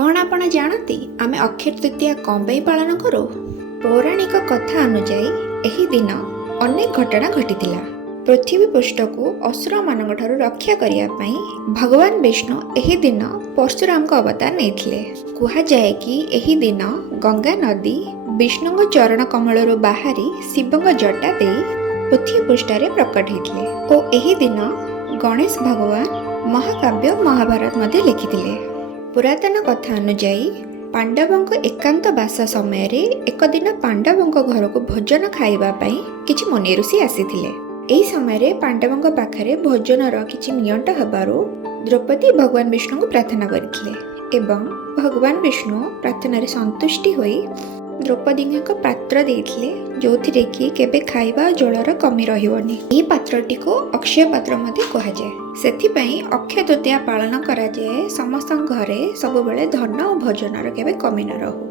कौन आपण जानती आमे अक्षय तृतीया कौन पाई पालन करू? पौराणिक कथा अनुजाई एही दिन अनेक घटना घटिथिला। पृथ्वी पृष्ठ को असुर मानक ठारू रक्षा करिया पई भगवान विष्णु एही दिन परशुराम को अवतार नेथिले। कुहा जाए कि एही दिन गंगा नदी विष्णु चरण कमल बाहरी शिव जटा दे पृथ्वी पृष्ठ प्रकट होते और एही दिन गणेश भगवान महाकाव्य महाभारत मध्य लिखिथिले। पुरातन कथा अनुजाई पांडवों एकांत बास समय रे एक दिन पांडवों घर को भोजन खाइबा पई किछि मुनि ऋषि आसीथिले। एही समय रे पांडवों पाखरे भोजनर किछि नियंट हेबारु द्रौपदी भगवान विष्णु को प्रार्थना करथिले एवं भगवान विष्णु प्रार्थना रे संतुष्टि होई द्रौपदी एक पात्र देथिले जोथिरे कि केबे खाइबा जलर कमी रहिबनी। एही पात्रटी को अक्षय पात्र मध्ये कहा जाए। सेथिपई अक्षय तृतीया पालन करा जाए। समस्त घरे सब बेले धन और भोजनर केबे कमी न रहू।